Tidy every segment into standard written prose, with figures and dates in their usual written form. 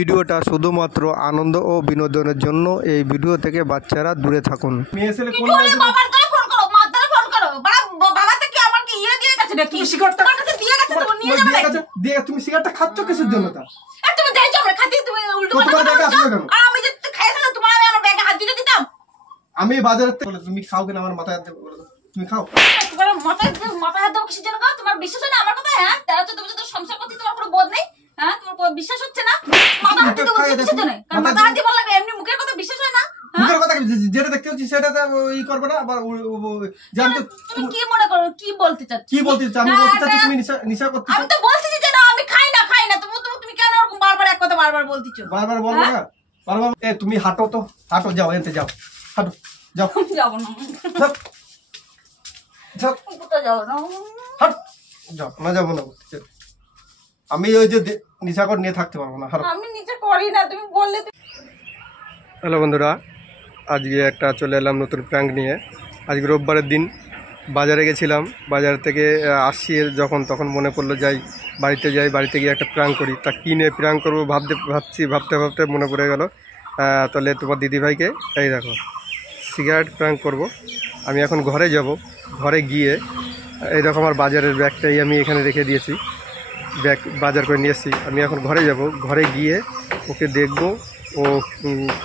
ভিডিওটা শুধুমাত্র আনন্দ ও বিনোদনের জন্য। এই ভিডিও থেকে বাচ্চারা দূরে থাকুন। মেয়ে ছেলে কোন বাবার কাছে ফোন করো, মার দ্বারা ফোন করো। বাবা থেকে আমার কি ইয়ে দিয়ে গেছে নাকি? সিগারেটটা কাছে দিয়ে গেছে, তুমি নিয়ে যাবে নাকি? দিয়ে তুমি সিগারেটটা খাচ্ছ কিসের জন্য? তা তুমি দেখছো আমরা খাচ্ছি, তুমি উল্টো কথা বলছো। আর আমি যে খাইছি না, তোমার আমি আমার ব্যাগে হাত দিতে দিতাম। আমি বাজারে বলে তুমি খাও কিনা আমার মাথায় হাত দিয়ে বলে তুমি খাও। তোমার মাথায় হাত দাও কিসের জন্য? তোমার বিশ্বাস হয় না আমার কথা? হ্যাঁ, 13-14 বছর ধরে সংসার করতে তোমার কোনো বোধ নেই? হ্যাঁ, তোমার বিশ্বাস হচ্ছে না? মাথা হাত দিতে বলছো কিসের জন্য? কারণ মাথা হাত দিয়ে বললে এমনি মুখের কথা বিশ্বাস হয় না? মুখের কথা যেটা দেখতে হচ্ছে সেটা ই করবে না। আবার জানতো তুমি কি মনে করো, কি বলতে চাচ্ছ? কি বলতে চাচ্ছ? আমি বলতে চাচ্ছি তুমি নিশা করতে। আমি তো বলছি যে না আমি খাই না। তুমি কেন এরকম বারবার এক কথা বারবার বলতিছো? বারবার বলবো না, বারবার। তুমি হাঁটো তো, হাঁটো, যাও এনতে যাও, হাঁটো যাও। যাব না, যাও কোথায় যাও না, হাঁট যাও না, যাবো না। আমি ওই যে নিশা করে নিয়ে থাকতে পারবো না। আমি নিশা করি না, তুমি বললে। হ্যালো বন্ধুরা, আজকে একটা চলে এলাম নতুন প্র্যাঙ্ক নিয়ে। আজকে রোববারের দিন বাজারে গেছিলাম। বাজার থেকে আসছি যখন তখন মনে পড়লো বাড়িতে যাই, বাড়িতে গিয়ে একটা প্র্যাঙ্ক করি। তা কী নিয়ে প্র্যাঙ্ক করবো ভাবতে ভাবতে মনে পড়ে গেল তাহলে তোমার দিদিভাইকে এই দেখো সিগারেট প্র্যাঙ্ক করব। আমি এখন ঘরে যাব, ঘরে গিয়ে এই দেখো আমার বাজারের ব্যাগটাই আমি এখানে রেখে দিয়েছি, ব্যাগ বাজার করে নিয়ে এসেছি। আমি এখন ঘরে যাব, ঘরে গিয়ে ওকে দেখব ও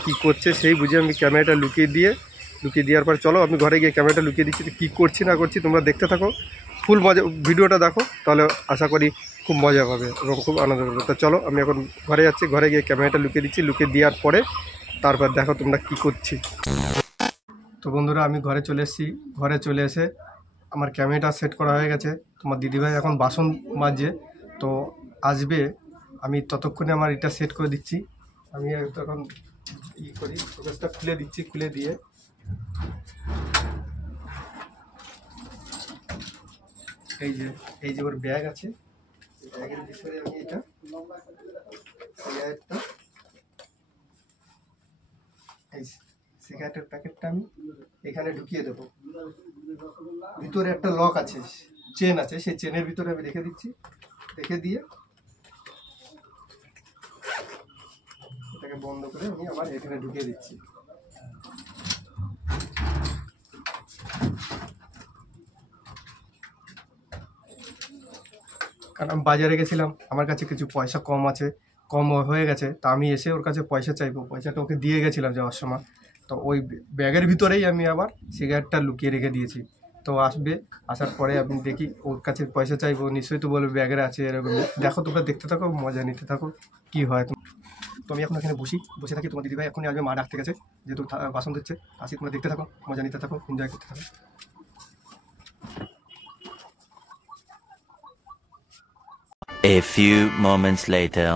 কী করছে সেই বুঝে আমি ক্যামেরাটা লুকিয়ে দেওয়ার পর চলো আমি ঘরে গিয়ে ক্যামেরাটা লুকিয়ে দিচ্ছি। কী করছি না করছি তোমরা দেখতে থাকো, ফুল মজা ভিডিওটা দেখো, তাহলে আশা করি খুব মজা পাবে এবং খুব আনন্দ পাবে। তো চলো আমি এখন ঘরে যাচ্ছি, ঘরে গিয়ে ক্যামেরাটা লুকিয়ে দিচ্ছি, লুকিয়ে দেওয়ার পরে তারপর দেখো তোমরা কী করছি। তো বন্ধুরা আমি ঘরে চলে এসেছি, ঘরে চলে এসে আমার ক্যামেরাটা সেট করা হয়ে গেছে। তোমার দিদিভাই এখন বাসন মাজছে, তো আসবে, আমি ততক্ষণে আমার এটা সেট করে দিচ্ছি। আমি তখন করি ফোকাসটা খুলে দিচ্ছি, খুলে দিয়ে এই যে ওর ব্যাগ আছে, ব্যাগের ভিতরে আমি এটা সিগারেটের প্যাকেটটা আমি এখানে ঢুকিয়ে দেবো। ভিতরে একটা লক আছে, চেন আছে, সেই চেনের ভিতরে আমি রেখে দিচ্ছি। রেখে দিয়ে এটাকে বন্ধ করে আমি আবার এখানে ঢুকিয়ে দিচ্ছি। কারণ আমি বাজারে গেছিলাম, আমার কাছে কিছু পয়সা কম হয়ে গেছে, তা আমি এসে ওর কাছে পয়সা চাইবো। পয়সাটা ওকে দিয়ে গেছিলাম যাওয়ার সময়, তো ওই ব্যাগের ভিতরেই আমি আবার সিগারেটটা লুকিয়ে রেখে দিয়েছি। তো আসবে, আসার পরে আমি দেখি ওর কাছে পয়সা চাইবো, নিশ্চয়ই তো বলবে ব্যাগের আছে এরকম। দেখো তোমরা দেখতে থাকো, মজা নিতে থাকো কি হয়। তো আমি এখন এখানে বসে থাকি, তোমার দিদিভাই এখনই আসবে, মা ডাকতে গেছে যেহেতু বাসন দিচ্ছে। আসি, তোমরা দেখতে থাকো, মজা নিতে থাকো, এনজয় করতে থাকো। A few moments later.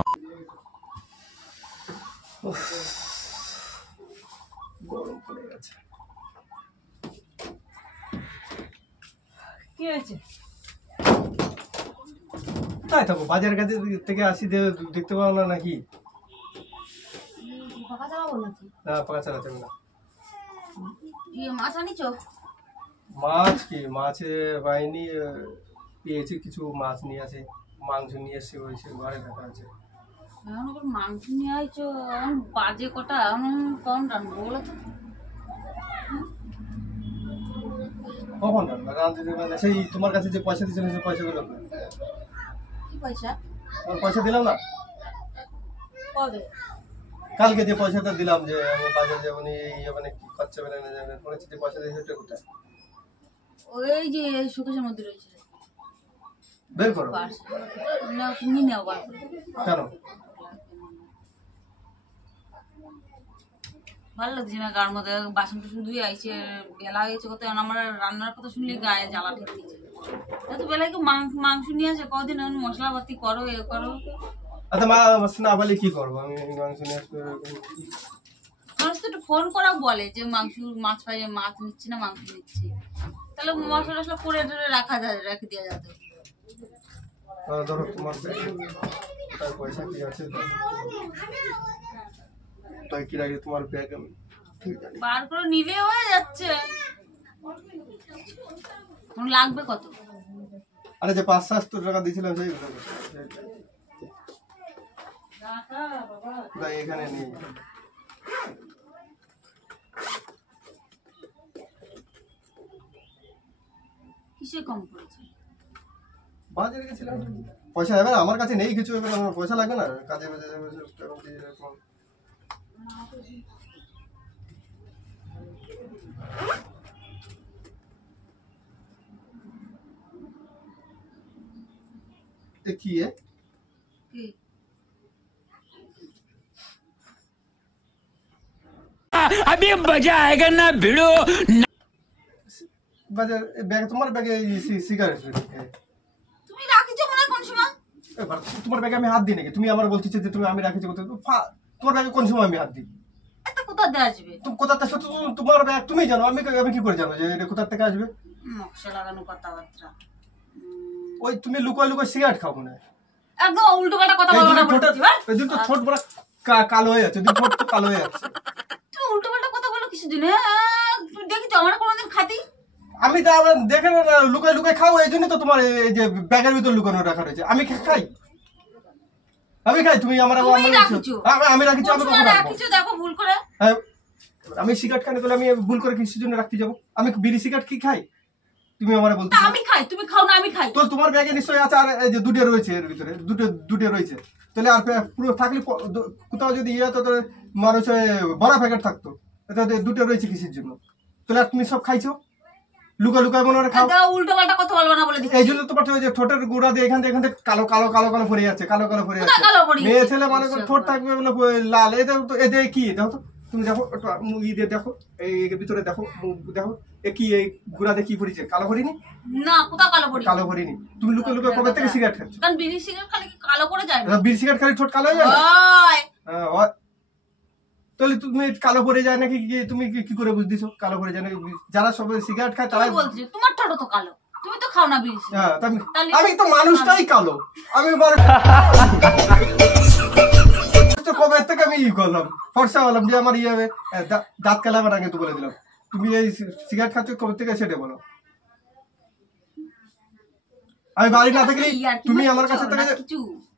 গরম পড়ে গেছে। কি হয়েছে? তাই থাকো, বাজার কাছে থেকে আসি, দেখতে পাও না নাকি? পাকা চালাবো নাকি? না, পাকা চালাতে হবে না। মাছ আনিছো? মাছ কি, মাছে পাইনি, পেয়েছি কিছু মাছ নিয়ে আসে, মাংস নিয়ে এসে হয়েছে, ঘরে রাখা আছে। মাংস নিয়ে আইছো? বাজে কটা, কখন রান্না বলো তো? কখন রান্না দেবে? সেই তোমার কাছে যে পয়সা দিয়েছিল সেই পয়সাগুলো। কি পয়সা? তোমার পয়সা দিলাম না কবে? কালকে যে পয়সাটা দিলাম, যে আমি বাজার যাবো এই যাবো কি খরচা বেড়ে না যাবে, মনে হচ্ছে যে পয়সা দিয়েছে ওটা কোথায়? ওই যে শোকেসের মধ্যে রয়েছে, বের করো। না তুমি নাও, বার করো। কেন? ভালো লাগছে না গার মধ্যে, বাসনটা শুধুই আইছে, বেলা হয়েছে কত। আমার রান্নার কথা শুনলে গায়ে জ্বালা ঠেকছে। এত বেলায় কি মাংস নিয়ে আসে? কদিন মশলা পাতি করো, এ করো। আচ্ছা মাছ না বলে কি করবো আমি? মাংস নিয়ে আসবো, মানুষ তো একটু ফোন করা বলে যে মাছ পাই, মাছ নিচ্ছি না মাংস নিচ্ছি, তাহলে মশলা টসলা করে রেখে দেওয়া যেত। ধরো তোমার পয়সা কি আছে, তাই কি লাগে তোমার ব্যাগ আমি বার করে নিলে হয়ে যাচ্ছে। লাগবে কত? আরে যে 500-700 টাকা দিয়েছিলাম সেইগুলো। না, এখানে নেই। কিসে কম পড়েছে? বাজারে গেছিলাম, পয়সা এবার আমার কাছে নেই কিছু, এবার আমার পয়সা লাগবে না কাজে বাজে এরকম। কি কি? अभी मजा आएगा ना भिड़ो। বাজার ব্যাগ, তোমার ব্যাগে সিগারেট? তুমি রাখিছো মনে হয় কোন সময়? তোমার ব্যাগে আমি হাত দিই নাকি? তুমি আমার বলছিস যে তুমি আমি রাখিছি কোথায়? তোমার ব্যাগে কোন সময় আমি হাত দিই? এটা কোথা দিয়ে আসবে? তুমি কোথা থেকে, তোমার ব্যাগ তুমি জানো, আমি আমি কি করে জানো যে এটা কোথা থেকে আসবে? নকশা লাগানো কথাবার্তা। ওই তুমি লুকোয় লুকোয় সিগারেট খাও মনে হয়। একদম উল্টো পাল্টা কথা বলো না বলছি। এই দুটো ঠোঁট বড় কালো হয়ে যাচ্ছে, দুটো ঠোঁট তো কালো হয়ে যাচ্ছে। তুমি উল্টো পাল্টা কথা বলো কিছু দিন। তুমি দেখিছো আমার কোনোদিন খাতি? আমি তো আবার দেখে না লুকায় লুকায় খাও, এই জন্য তো তোমার এই যে ব্যাগের ভিতর লুকানো রাখা রয়েছে। আমি খাই, আমি খাই, তুমি আমার তুমি রাখিছো। আমি রাখিছি, আমি কখন রাখবো? রাখিছো দেখো ভুল করে। হ্যাঁ, আমি সিগারেট খাই না, তাহলে আমি ভুল করে কিসের জন্য রাখতে যাবো? আমি বিড়ি সিগারেট কি খাই? তুমি আমার বলতে তা আমি খাই, তুমি খাও না আমি খাই। তো তোমার ব্যাগে নিশ্চয়ই আছে, আর এই যে দুটো রয়েছে এর ভিতরে, দুটো রয়েছে, তাহলে আর পুরো থাকলে কোথাও যদি ইয়ে হতো তাহলে মানুষ বড় প্যাকেট থাকতো। এটা দুটো রয়েছে কিসের জন্য? তাহলে আর তুমি সব খাইছো লুকা লুকায় মনে হয় খাও। উল্টো পাল্টা কথা বলবো না বলে দিচ্ছি। এই জন্য তোমার ওই যে ঠোঁটের গুঁড়া দিয়ে এখান থেকে কালো কালো কালো কালো পড়ে যাচ্ছে, কালো কালো পড়ে যাচ্ছে। মেয়ে ছেলে মানে ঠোঁট থাকবে লাল, এতে কি দেখো তো, তুমি দেখো মুগি দিয়ে দেখো, এই ভিতরে দেখো, দেখো এ কি, এই গুঁড়াতে কি পড়েছে? কালো পড়িনি না, কোথাও কালো পড়ি? কালো পড়িনি। তুমি লুকে লুকে কবে থেকে সিগারেট খাচ্ছ? কারণ বিড়ি সিগারেট খালি কি কালো পড়ে যায় না? বিড়ি সিগারেট খালি ঠোঁট কালো হয়ে যায় না? ওই হ্যাঁ, তাহলে তুমি কালো পড়ে যায় নাকি? তুমি কি করে বুঝতেছো কালো পড়ে যায় নাকি? যারা সবাই সিগারেট খায় তারা বলছো তোমার ঠোঁট তো কালো, তুমি তো খাও না বিড়ি সিগারেট। হ্যাঁ, আমি তো মানুষটাই কালো। আমি কবে থেকে আমি ই করলাম, ফর্সা হলাম যে আমার ইয়ে দাঁত কালা আমার আগে তো বলে দিলাম। তুমি এই সিগারেট খাচ্ছ কবে থেকে সেটা বলো। আমি বাড়ি না থাকলে তুমি আমার কাছে থেকে কিছু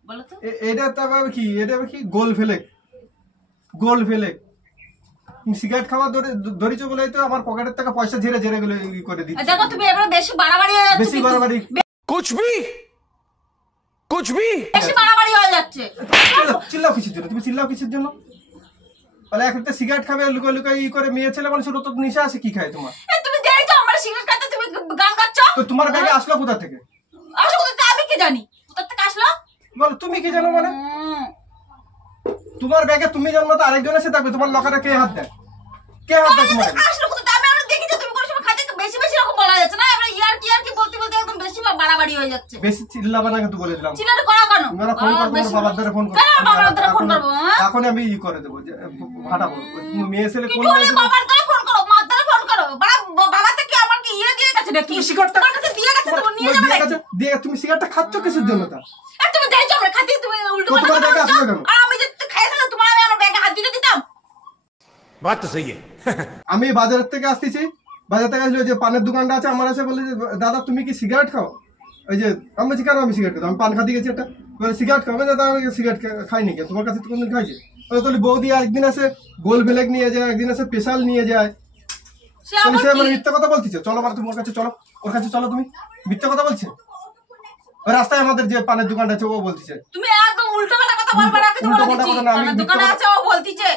বলো তো। এটা কি, এটা কি গোল ফেলে, গোল ফেলে তুমি সিগারেট খাওয়া ধরেছো বলে তো আমার পকেটের থেকে পয়সা ঝেড়ে ঝেড়ে গুলো ই করে দিচ্ছি। দেখো তুমি এবারে বেশি বাড়াবাড়ি হয়ে যাচ্ছে, বেশি বাড়াবাড়ি कुछ भी বেশি বাড়াবাড়ি হয়ে যাচ্ছে। চিল্লাও কিসের জন্য? তুমি চিল্লাও কিসের জন্য? তাহলে একটা সিগারেট খাবে লুকাই লুকাই ই করে, মেয়ে ছেলে মানুষের তো নেশা আছে, কি খায় তোমার? তুমি দেখছো আমরা সিগারেট খাতে তুমি গান গাচ্ছ। তো তোমার ব্যাগে আসলো কোথা থেকে? আসলে কোথা থেকে আমি কি জানি কোথা থেকে আসলো? বলো তুমি কি জানো? মানে তোমার ব্যাগে তুমি জানো তো আরেকজন এসে থাকবে, তোমার লকারে কে হাত দেয়? কে হাত দেয় তোমার? আসলে কোথা থেকে? আমরা দেখেছি তুমি কোন সময় খাতে বেশি বেশি রকম বলা যাচ্ছে না, আমরা ইয়ার কি বলতে বলতে একদম বেশি বাড়াবাড়ি হয়ে যাচ্ছে। বেশি চিল্লাবা না কিন্তু বলে দিলাম। চিল্লাতে করো কেন? তোমরা ফোন করো, তোমার বাবার দ্বারা ফোন করো। কেন বাবার দ্বারা ফোন করবো? এখন আমি ই করে দেবো, যে ভাটাবো মেয়ে ছেলে কোন বাবার দ্বারা ফোন করো, মার দ্বারা ফোন করো। বাবা থেকে আমার কি ইয়ে দিয়ে গেছে নাকি? তোমার কাছে দিয়ে গেছে, তুমি নিয়ে যাবে নাকি? দিয়ে তুমি সিগারেটটা খাচ্ছ কিসের জন্য? তা তুমি দেখছো আমরা খাতি, তুমি উল্টো তো তোমার ব্যাগে আসলো কেন? আর আমি যে খাইছিলাম তোমার, আমি আমার ব্যাগে হাত দিতে দিতাম? बात तो सही है। আমি বাজার থেকে আসতেছি, বাজার থেকে আসলে যে পানের দোকানটা আছে আমার, আছে বলে যে দাদা তুমি কি সিগারেট খাও? ওই যে আমি বলছি কেন আমি সিগারেট খাই? আমি পান খাতে গেছি একটা, সিগারেট খাও? দাদা আমি সিগারেট খাইনি, কে তোমার কাছে কোনদিন খাইছে? তাহলে বৌদি একদিন আসে গোল বেলেগ নিয়ে যায়, একদিন আসে স্পেশাল নিয়ে যায়। সে আবার সে মানে কি? মিথ্যা কথা বলতেছে। চলো মানে তুমি ওর কাছে চলো, ওর কাছে চলো, তুমি মিথ্যা কথা বলছে। ওই রাস্তায় আমাদের যে পানের দোকানটা আছে ও বলতেছে। তুমি একদম উল্টো পাল্টা কথা বলবা না, কিন্তু বলে দিচ্ছি আমার দোকানে আছে ও বলতিছে।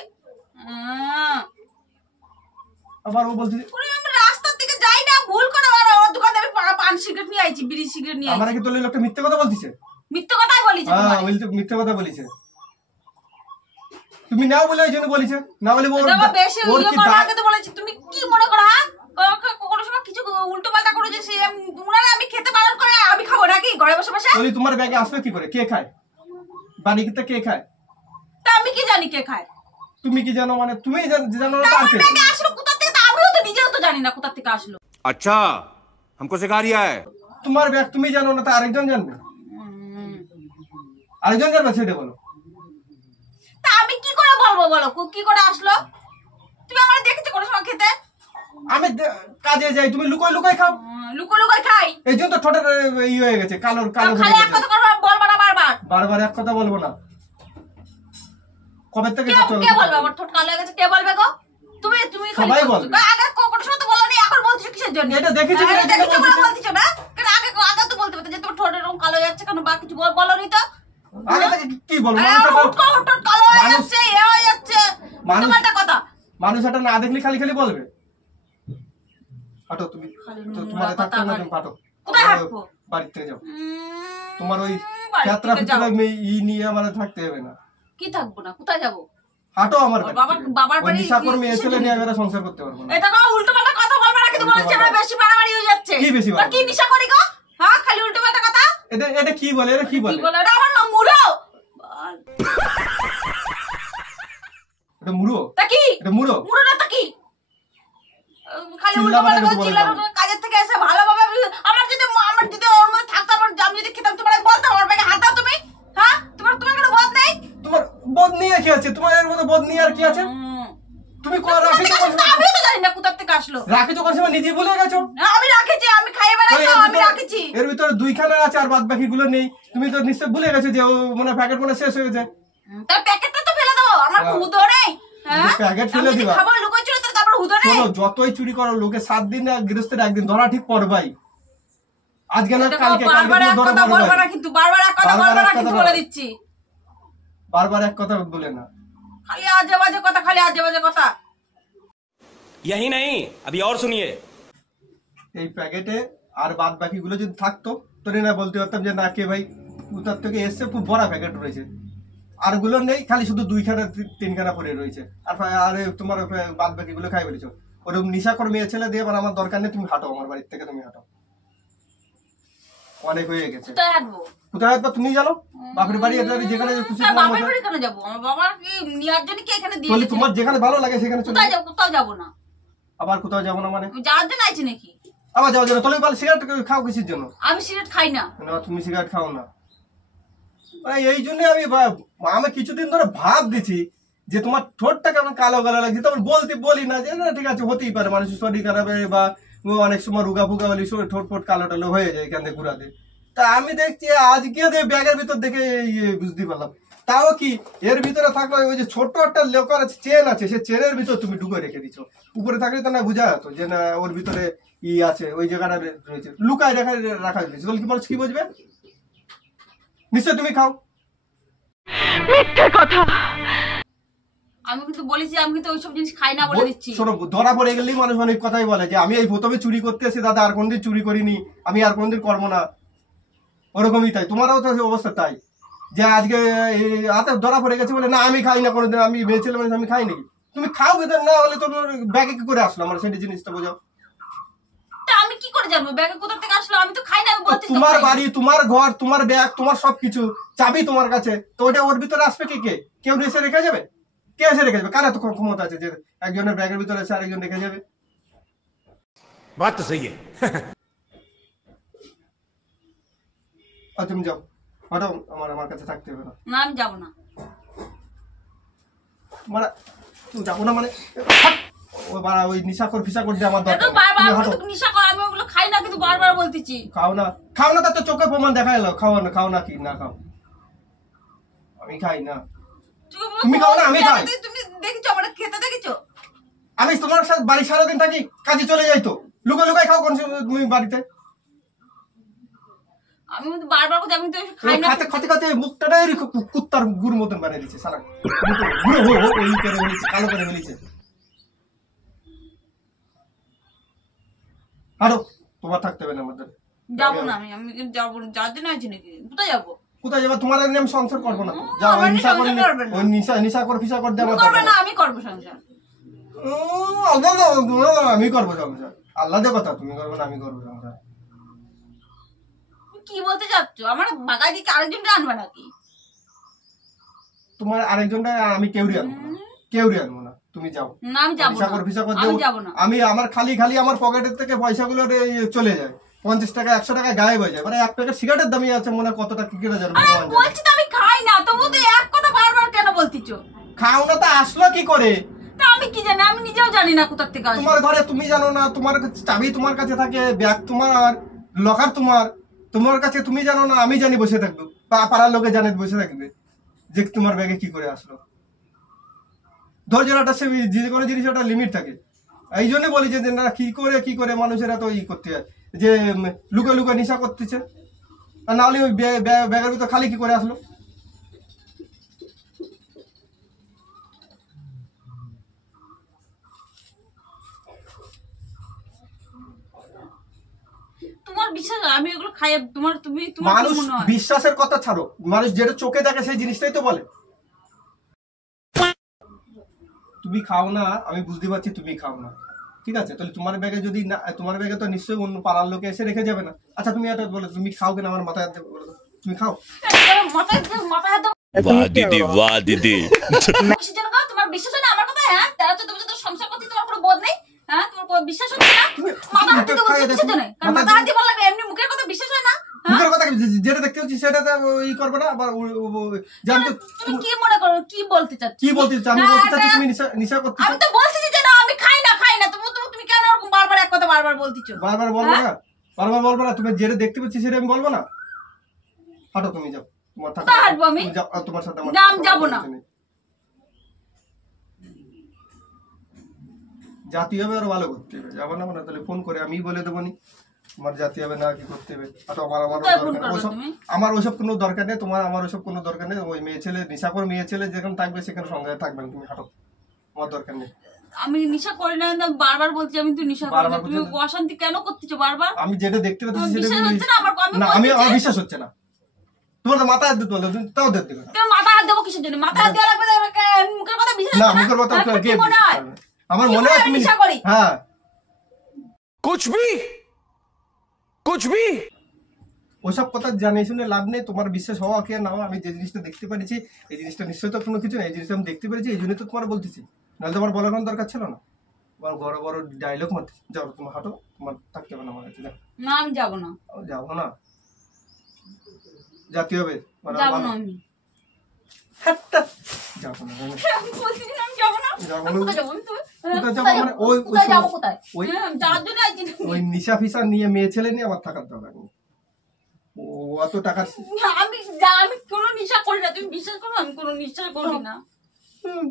আবার ও বলতেছে ওরে আমি রাস্তার দিকে যাই না, ভুল করে আর ওর দোকানে আমি পান সিগারেট নিয়ে আইছি, বিড়ি সিগারেট নিয়ে আমার আইছি। কি তোর লোকটা মিথ্যা কথা বলতেছে? মিথ্যা কথাই বলিছে হ্যাঁ, তোমার। বলতে মিথ্যা কথা বলেছে। তুমি নাও বলে এই জন্য বলেছে, না বলে এটা বেশি ইয়ে করার আগে তো বলেছি। তুমি কি মনে করো? হ্যাঁ, কোনো সময় কিছু উল্টো পাল্টা করে যে সে উনারে আমি খেতে বারণ করে আমি খাবো নাকি ঘরে বসে বসে? বলি তোমার ব্যাগে আসবে কি করে? কে খায় বাড়িতে? কে খায়? তা আমি কি জানি কে খায়? তুমি কি জানো? মানে তুমি জানো না, তা আর আমার কে? ব্যাগে আসলো কোথা থেকে? তা আমিও তো নিজেও তো জানি না কোথা থেকে আসলো। अच्छा हमको सिखा रिया है। তোমার ব্যাগ তুমি জানো না, তা আরেকজন জানবে? আরেকজন জানবে সেটা বলো। তা আমি কি করে বলবো বলো কি করে আসলো? তুমি আমার দেখেছো কোনো সময় খেতে? আমি কাজে যাই, তুমি লুকোয় লুকোয় খাও, লুকো লুকোই খাই। এই জন্য তো ঠোঁটের ই হয়ে গেছে, কালো কালো হয়ে খালি এক গেছে। কথা বলবা না বারবার। বারবার এক কথা বলবো না। কবে থেকে কে বলবে আমার ঠোঁট কালো হয়ে গেছে? কে বলবে গো? তুমি তুমি খালি সবাই বলছো। বলবে। আগে কোনো সময় তো বলনি, এখন বলছো কিসের জন্য? এটা দেখেছো হ্যাঁ, কিনা? দেখেছো বলে বলছো না? কেন আগে আগে তো বলতে পারতে যে তোমার ঠোঁট এরকম কালো হয়ে যাচ্ছে কেন, বা কিছু বলনি তো? আগে থেকে কি বলবো? ঠোঁট কালো হয়ে মানুষ- যাচ্ছে, এ হয়ে যাচ্ছে, মানুষ- উল্টোপাল্টা কথা। মানুষ এটা না দেখলে খালি খালি বলবে। হাঁটো তুমি, খালি তো নোংরা তোমার থাকতে কথা হবে না, খালি। তুমি হাঁটো। কোথায় হাঁটবো? বাড়ি থেকে যাও। উম, তোমার ওই বাড়ি যাত্রা থেকে যাও। ফিত্রা নিয়ে আমার থাকতে হবে না। কি থাকবো না, কোথায় যাবো? হাঁটো আমার বাড়ি বাবার- থেকে। বাবার ওই বাড়ি নিশাকর মেয়ে কিসের ছেলে জন্য? নিয়ে আমি আর সংসার করতে পারবো না। এটা কোনো উল্টোপাল্টা কথা বলবে না, কিন্তু বলছে না বেশি বাড়াবাড়ি হয়ে যাচ্ছে। কি বেশি তা বাড়াবাড়ি? কি নিশা করি গো? হ্যাঁ, খালি উল্টোপাল্টা কথা। এটা এটা কি বলে? এটা কি কি বলে? বলে? এটা আমার নাম মুড়ো। এটা মুড়ো? তা কি? এটা মুড়ো? মুড়ো না তা কি? খালি চিল্লাপাল্লা উল্টোপাল্টা কথা কথা, বলে চিল্লানো যাও। কাজের থেকে এসে ভালোভাবে আমার যদি ওর মধ্যে থাকতাম, আমি যদি খেতাম, তোমার বলতাম আমার ব্যাগে হাত দাও তুমি। হ্যাঁ, তোমার কোনো বোধ নেই? তোমার বোধ নিয়ে কি আছে? তোমার এর মধ্যে বোধ নিয়ে আর কি আছে? তুমি রাখি তো তা আমিও তো জানি না কোথার থেকে আসলো। রাখি তো কোন সময় নিজেই ভুলে গেছো। আমি রাখেছি, আমি খাইয়ে বেড়াই তো, আমি রাখেছি। এর ভিতরে দুইখানা আছে আর বাদ বাকি গুলো নেই। তুমি তো নিশ্চয় ভুলে গেছো যে ও মানে প্যাকেট মনে শেষ হয়ে গেছে। তার প্যাকেটটা তো ফেলে দাও, আমার হ্যাঁ। হুদো নেই। হ্যাঁ, প্যাকেট ফেলে আমি যদি দিবা। খাবার লুকোচ্ছিল তো তারপর হুদো নেই। শোনো, যতই চুরি করো লোকে 7 দিন না গৃহস্থের একদিন ধরা ঠিক পড়বাই। আজকে না দেখো, কালকে, কালকে বারবার এক ধরা কথা বলবে পড়বাই। না কিন্তু, বারবার এক কথা বারবার বলবে এক না কথা কিন্তু, বলবে। বলে দিচ্ছি। বারবার এক কথা বলে না। খালি আজে বাজে কথা, খালি আজে বাজে কথা। यही नहीं, अभी और सुनिए। এই প্যাকেটে আর বাদ বাকি গুলো যদি থাকতো তোরে না বলতে পারতাম যে না কে ভাই উত্তর থেকে এসছে, খুব বড় প্যাকেট রয়েছে। আর গুলো নেই, খালি শুধু 2খানা 3খানা পরে রয়েছে। আর তোমার বাদ বাকি গুলো খাই বলেছো। ওরকম নিশা করে মেয়ে ছেলে দিয়ে আবার আমার দরকার নেই। তুমি হাঁটো আমার বাড়ির থেকে, তুমি হাঁটো। অনেক হয়ে গেছে। কোথায় হাঁটবো? কোথায় হাঁটবা তুমি জানো? বাপের বাড়ি যেখানে খুশি হ্যাঁ, তোমার বাপের মতো। বাড়ি কেন যাবো? আমার বাবা কি নেওয়ার জন্য কি এখানে দিয়ে বলি গেছে? তোমার যেখানে ভালো লাগে সেখানে চলে কোথায় যাও। যাবো? কোথাও যাবো না। আবার কোথাও যাবো না মানে? আমি যাওয়ার জন্য আইছি নাকি? আবার যাও যাও। তাহলে বল সিগারেট খাও কিসের জন্য? আমি সিগারেট খাই না। না, তুমি সিগারেট খাও না। এই জন্য আমি কিছুদিন ধরে ভাব দিছি যে তোমার ঠোঁটটা কেমন কালো কালো লাগছে। তখন বলি না যে না ঠিক আছে, হতেই পারে, মানুষের শরীর খারাপ বা অনেক সময় রুগা ফুগা বলি ঠোঁট ফোট কালো টালো হয়ে যায় এখান থেকে ঘুরাতে। তা আমি দেখছি আজকে ব্যাগের ভিতর দেখে বুঝতে পারলাম। তাও কি এর ভিতরে থাকলে ওই যে ছোট্ট একটা লোকার চেন আছে, সে চেনের ভিতর তুমি ঢুকে রেখে দিচ্ছ। উপরে থাকলে তো না বোঝা যেত যে না ওর ভিতরে আছে, ওই জায়গাটা রয়েছে, লুকায় রাখা দিয়েছে। তাহলে কি মানুষ কি বুঝবে? নিশ্চয় তুমি খাও। আমি কিন্তু বলেছি, আমি কিন্তু ওইসব জিনিস খাই না বলে দিচ্ছি। শোনো, ধরা পড়ে গেলেই মানুষ অনেক কথাই বলে যে আমি এই প্রথমে চুরি করতে এসে দাদা আর কোনদিন চুরি করিনি, আমি আর কোনদিন করবো না। ওরকমই তাই, তোমারও তো অবস্থা তাই যে আজকে হাতে ধরা পড়ে গেছে বলে না আমি খাই না কোনোদিন, আমি মেয়ে ছেলে মানুষ, আমি খাই নাকি? তুমি খাও বেতন না হলে তোমার ব্যাগে কি করে আসলো আমার সেটা জিনিসটা বোঝাও। তা আমি কি করে জানবো ব্যাগে কোথা থেকে আসলো? আমি তো খাই না, আমি বলছি তো তোমার খাই না। বাড়ি, তোমার ঘর, তোমার ব্যাগ, তোমার সবকিছু, চাবি তোমার কাছে, তো ওটা ওর ভিতরে আসবে কে? কেউ এসে রেখে যাবে? কে এসে রেখে যাবে? কার এত ক্ষমতা আছে যে একজনের ব্যাগের ভিতরে এসে আরেকজন রেখে যাবে? बात तो सही है। আর তুমি যাও, হঠাৎ আমার কাছে থাকতে হবে না। না, আমি যাবো না। মানে তুমি যাবো না মানে ওই নিশাকর ফিসাকর দিয়ে আমার এটা দরকার তো বারবার নেই। তুমি আমি হাঁটো। তো নিশা করে, আমি ওগুলো খাই না, কিন্তু বারবার বলতেছি। খাও না তার তো চোখে প্রমাণ দেখা এলো। খাও না কি না খাও? আমি খাই না। তুমি খাও না, আমি খাই। তুমি দেখেছো আমার খেতে দেখেছো? আমি তোমার সাথে বাড়ি সারাদিন থাকি, কাজে চলে যাই তো লুকাই খাও কোন সময় তুমি বাড়িতে? আমি কিন্তু বারবার বলছি, আমি তো খাই না। খাতে মুখটা কুত্তার গুড় মতন বানিয়ে দিচ্ছে সারা ঘুরে ওই করে ফেলেছে, কালো করে ফেলেছে। আরো তোমার থাকতে হবে না আমাদের। যাবো না, আমি কিন্তু যাবো না। যার জন্য আইছি নাকি? কোথায় যাবো? কোথায় যাবে? তোমার এমনি আমি সংসার করবো না তো। যাও আমার ওই নিশা করে, সংসার করবে না। ওই নিশা করে ফিসা করে দিয়ে তুমি আমার করবে দরকার না, নেই। আমি করবো সংসার। আমি করবো সংসার। আল্লাহদের কথা, তুমি করবে না আমি করবো সংসার। তুমি কি বলতে চাচ্ছ? আমার বাগাই দিকে আরেকজনকে আনবে নাকি? তোমার আরেকজনটা আমি কেউরি আনবো না। তুমি যাও। না, আমি যাবো না। ফিসা করে আমি যাবো না। আমি আমার খালি আমার পকেটের থেকে পয়সাগুলো চলে যায়, 50 টাকা 100 টাকা গায়েব হয়ে যায়। মানে এক প্যাকেট সিগারেটের দামই আছে মনে হয় কতটা কি কেটে যাবে। আরে আমি বলছি তো আমি খাই না, তবু তো এক কথা বারবার কেন বলতিছো? খাও না তা আসলো কি করে? তা আমি কি জানি? আমি নিজেও জানি না কোথা থেকে আসবে। তোমার ঘরে তুমি জানো না, তোমার চাবি তোমার কাছে থাকে, ব্যাগ তোমার, লকার তোমার কাছে তুমি জানো না, আমি জানি বসে থাকবো, পাড়ার লোকে জানে বসে থাকবে যে তোমার ব্যাগে কি করে আসলো। ধৈর্যের একটা যে কোনো জিনিস একটা লিমিট থাকে। এই জন্য বলি যে না কি করে মানুষের এত করতে হয় যে লুকে লুকে নেশা করতেছে, আর নাহলে ওই ব্যাগের ভিতর খালি কি করে আসলো? তোমার বিশ্বাস আমি এগুলো খাই, তোমার মানুষ বিশ্বাসের কথা ছাড়ো, মানুষ যেটা চোখে দেখে সেই জিনিসটাই তো বলে। তুমি খাও না, আমি বুঝতে পারছি তুমি খাও না, ঠিক আছে, তাহলে তোমার ব্যাগে যদি না, তোমার ব্যাগে তো নিশ্চয়ই অন্য পাড়ার লোকে এসে রেখে যাবে না। আচ্ছা তুমি এটা বলো, তুমি খাও কিনা আমার মাথায় হাত বলো, তুমি খাও? वाह दीदी वाह दीदी তোমার বিশ্বাস হয় না আমার কথা? হ্যাঁ, 13-14 বছর সংসার করতে তোমার কোনো বোধ নেই? হ্যাঁ, তোমার বিশ্বাস হচ্ছে না? মাথা হাত দিতে বলছি কিসের জন্য? কারণ মাথা হাত দিয়ে ভালো লাগে, এমনি মুখের কথা বিশ্বাস হয় না? মুখের কথা যেটা দেখতে হচ্ছে সেটা ই করবে না। আবার জানতো তুমি কি মনে করো, কি বলতে চাচ্ছ? কি বলতে চাচ্ছ? আমি বলতে চাচ্ছি তুমি নেশা করতে। আমি তো বলছি যে না আমি খাই না। তুমি কেন এরকম বারবার এক কথা বারবার বলতিছো? বারবার বলবো না, বারবার বলবো না। তুমি যেটা দেখতে পাচ্ছি সেটা আমি বলবো না। হাঁটো, তুমি যাও, তোমার থাকো। হাঁটবো আমি? তোমার সাথে আমার নাম যাবো না। জাতি হবে আর ভালো করতে হবে, যাবো না মানে তাহলে ফোন করে আমি বলে দেবো নি তোমার জাতি হবে না কি করতে হবে। আমার ওসব কোনো দরকার নেই, তোমার আমার ওসব কোনো দরকার নেই। ওই মেয়ে ছেলে নেশাখোর মেয়ে ছেলে যেখানে থাকবে সেখানে সঙ্গে থাকবেন, তুমি হাঁটো, আমার দরকার নেই। আমি নেশা করি না, বারবার বলছি আমি তো নেশা করি না। তুমি অশান্তি কেন করতেছো বারবার? আমি যেটা দেখতে পাচ্ছি সেটা বিশ্বাস হচ্ছে না আমার। আমার বিশ্বাস হচ্ছে না। তোমার তো মাথা হাত দিতে বলে, তুমি তাও দেখতে পারো। কেন মাথা হাত দেবো কিসের জন্য? মাথা হাত দেওয়া লাগবে মুখের কথা বিশ্বাস না, হচ্ছে না? মুখের কথা কি মনে হয়? আমার মনে হয় তুমি নেশা করি। হ্যাঁ कुछ भी ওসব কথা জানিয়ে শুনে লাভ নেই। তোমার বিশ্বাস হওয়া কে না, আমি যে জিনিসটা দেখতে পেরেছি এই জিনিসটা নিশ্চয়ই তো কোনো কিছু না। এই জিনিসটা আমি দেখতে পেরেছি, এই জন্যই তো তোমার বলতেছি, নাহলে তোমার বলার কোনো দরকার ছিল না। তোমার বড় বড় ডায়লগ মারতে যাও, তোমার হাঁটো, তোমার থাকতে হবে না আমার কাছে। না আমি যাবো না। যাবো না, জাতি হবে যাবো না আমি। যাবো না, আমি বলছি না আমি যাবো না। যাবো না। কোথায় যাবো আমি? কোথায় যাবো মানে কোথায় যাবো? কোথায়? ওই যাওয়ার জন্য আইছি। ওই নিশা ফিসা নিয়ে মেয়ে ছেলে নিয়ে আমার থাকার দরকার নেই। ও অত টাকা আমি কোনো নেশা করি না, তুমি বিশ্বাস করো আমি কোনো নেশা করি না।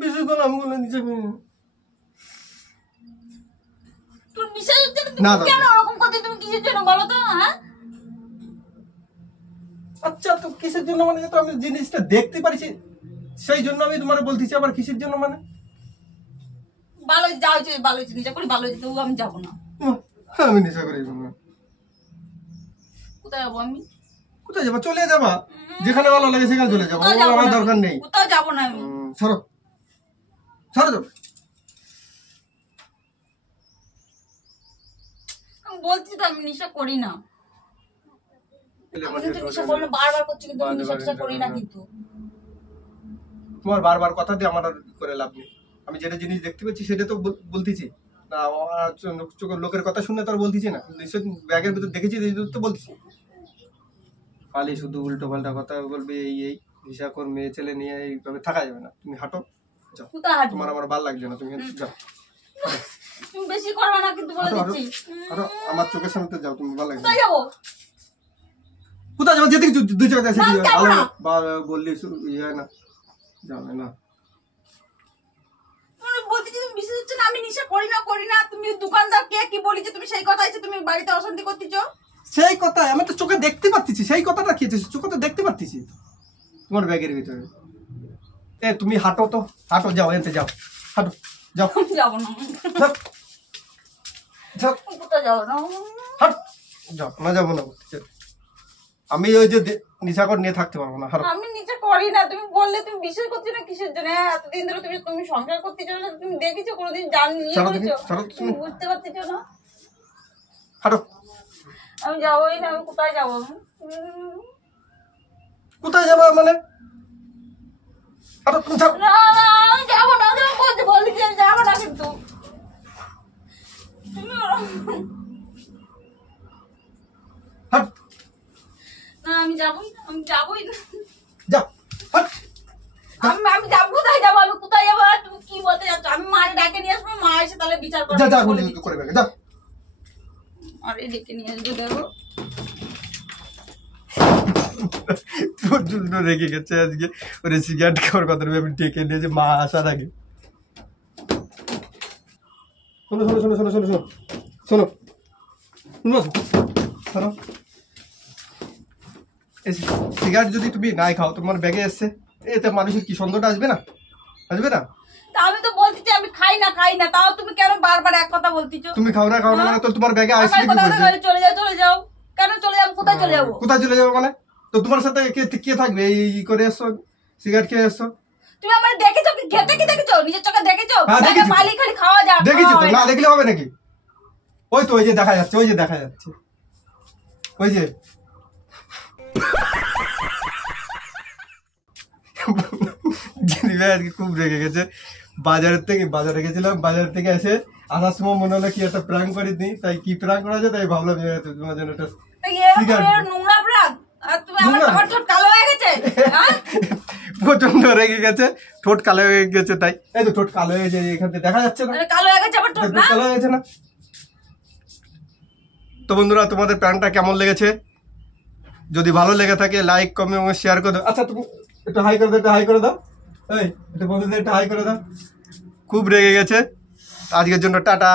বিশেষ করে আমি কোনো নিশা করি না। তুমি বিশ্বাস হচ্ছে না? না, তুমি কেন ওরকম করতে? তুমি কিসের জন্য বলো তো? হ্যাঁ, আচ্ছা তো কিসের জন্য মানে, তো আমি জিনিসটা দেখতে পারিছি সেই জন্য আমি তোমার বলতেছি। আবার কিসের জন্য মানে? ভালো যাও, ভালো হয়েছে নেশা করি, ভালো হয়েছে, তবু আমি যাবো না। আমি নেশা করি না। কোথায় যাবো আমি? কোথায় যাবো? চলে যাবা, যেখানে ভালো লাগে সেখানে চলে যাবো, আমার দরকার নেই। কোথাও যাবো না আমি। সরো সরো যাও। আমি বলছি তো আমি নেশা করি না। আমি কিন্তু নেশা করি না, বারবার করছি কিন্তু আমি নেশা করি না। কিন্তু তোমার বারবার কথা দিয়ে আমার আর করে লাভ নেই। আমি যেটা জিনিস দেখতে পাচ্ছি সেটা তো বলতেছি না। লোকের কথা শুনে তো আর বলতেছি না, ব্যাগের ভিতর দেখেছি তো বলতেছি। খালি শুধু উল্টো পাল্টা কথা বলবে, এই নেশা কর মেয়ে ছেলে নিয়ে এইভাবে থাকা যাবে না। তুমি হাঁটো, যাও। তোমার আমার ভালো লাগছে না, তুমি যাও। তুমি বেশি করবে না কিন্তু বলে দিচ্ছি। হাঁটো, আমার চোখের সামনে যাও, তুমি ভালো লাগছে। কোথায় যাবো? কোথায় যাবো? যেতে দুই জায়গায় আছে, ভালো বললি ইয়ে হয় না, যাবে না। বলতেছি তুমি বিশ্বাস হচ্ছে না? আমি নেশা করি না। তুমি দোকানদার কে কি বলেছে, তুমি সেই কথা এসে তুমি বাড়িতে অশান্তি করতেছো। সেই কথা আমি তো চোখে দেখতে পাচ্ছি, সেই কথাটা খেয়েছি, চোখে তো দেখতে পাচ্ছি তোমার ব্যাগের ভিতরে। তুমি হাঁটো তো, হাঁটো, যাও, এনতে যাও, হাঁটো, যাও। যাবো না। কোথায় যাবো না? হাঁট, যাও না, যাবো না। আমি ওই যে নিশাকর নিয়ে থাকতে পারবো না। আমি নেশা করি না, তুমি বললে তুমি বিশ্বাস করছো না কিসের জন্য? এতদিন ধরে তুমি সংসার করতেছো না, তুমি দেখেছো কোনোদিন তুমি বুঝতে পারতেছো না? হাঁটো। আমি যাবোই না। আমি কোথায় যাবো? কোথায় যাবো মানে? হাঁটো, তুমি যাও। না আমি যাবো না, বলছি আমি যাবো না। কিন্তু হাঁট, না আমি যাবোই না, আমি যাবোই না। যাও, হাঁট। আমি যাবো, কোথায় যাবো? আমি কোথায় যাবো? তুমি কি বলতে যাচ্ছ? আমি মারে ডাকে নিয়ে আসবো, মা এসে তাহলে বিচার করবে। যা, করে ব্যাগে যাও। আরে ডেকে নিয়ে আসবো, দেখো তোর জন্য রেখে গেছে আজকে। ওরে সিগারেট খাওয়ার কথা আমি ডেকে নিয়েছি মা আসার আগে। শোনো শোনো শোনো শোনো শোনো শোনো শোনো শোনো শোনো, এই সিগারেট যদি তুমি নাই খাও, তোমার ব্যাগে এসছে, এতে মানুষের কি সন্দেহটা আসবে না? আসবে না? তা আমি তো বলছি যে আমি খাই না, তাও তুমি কেন বারবার এক কথা বলতিছো? তুমি খাও না মানে তো তোমার ব্যাগে আসলে কি আমার কথা বলছে? চলে যাও। কেন চলে যাবো? কোথায় চলে যাবো? কোথায় চলে যাবে মানে? তো তোমার সাথে কে থাকবে? এই করে এসছো, সিগারেট খেয়ে এসছো। তুমি আমার দেখেছো কি? খেতে কি দেখেছো? নিজের চোখে দেখেছো? হ্যাঁ, দেখেছি। পালি খালি খাওয়া যায়। দেখেছি তো, না দেখলে হবে নাকি? ওই তো, ওই যে দেখা যাচ্ছে, ওই যে দেখা যাচ্ছে, ওই যে দিদিভাই আজকে খুব রেগে গেছে। বাজারে গেছিলাম, বাজার থেকে এসে আসার সময় মনে হলো কি একটা প্র্যাঙ্ক করে দিই, তাই কি প্র্যাঙ্ক করা যায়, তাই ভাবলাম তোমার জন্য একটা সিগারেট। নোংরা প্রাণ। আর তুমি আমার তোমার ঠোঁট কালো হয়ে গেছে। হ্যাঁ? প্রচন্ড রেগে গেছে, ঠোঁট কালো হয়ে গেছে, তাই এই তো ঠোঁট কালো হয়ে যায়, এখান থেকে দেখা যাচ্ছে না, আরে কালো হয়ে গেছে আবার ঠোঁট না? কালো হয়ে গেছে না। তো বন্ধুরা, তোমাদের প্র্যাঙ্কটা কেমন লেগেছে? যদি ভালো লেগে থাকে লাইক কমেন্ট এবং শেয়ার করে দাও। আচ্ছা, তুমি একটু হাই করে দাও, একটু হাই করে দাও, এই একটু বন্ধুদের একটু হাই করে দাও। খুব রেগে গেছে, আজকের জন্য টাটা।